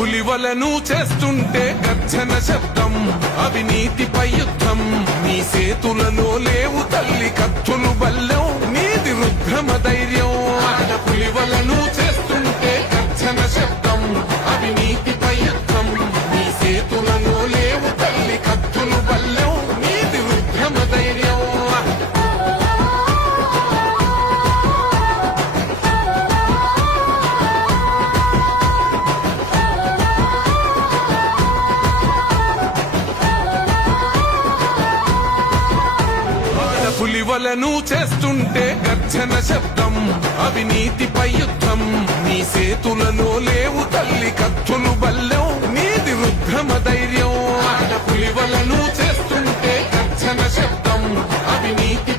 పులివలను చేస్తుంటే గర్జన శబ్దం, అవినీతిపై యుద్ధం. నీ సేతులలో లేవు తల్లి కత్తులు బల్లెం, నీది రుద్రమ ధైర్యం. పులివలను చేస్తుంటే గర్జన శబ్దం, అవినీతిపై యుద్ధం. నీ సేతులలో లేవు తల్లి కత్తులు బల్లెం, నీది రుద్రమ ధైర్యం. పులివలను చేస్తుంటే గర్జన శబ్దం, అవినీతిపై యుద్ధం. నీ సేతులలో లేవు తల్లి కత్తులు బల్లెం, నీది రుద్రమ ధైర్యం. పులివలను చేస్తుంటే గర్జన శబ్దం, అవినీతి